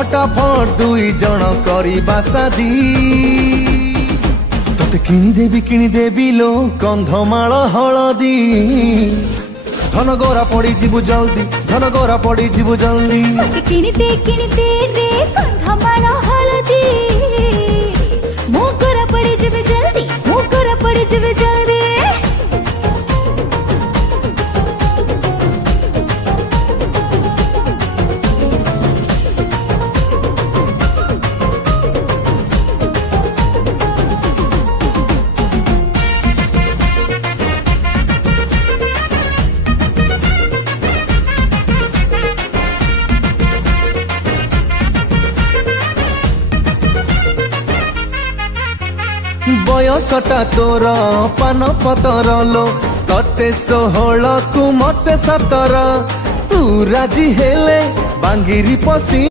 फटाफट दुई जण करिबा शादी तोते किणी देवी लो कंधमाल हलदी धन गोरा पड़ी जीवु जल्दी धन गोरा पड़ी जीवु जल्दी किणीते रे कंधमाल हलदी मो गोरा पड़ी जीवु जल्दी मो गोरा पड़ी जीवु जल्दी बयसटा तोर पान पतर लो तते 16 कु मते 17 तू राजी हेले बांगिरी पसी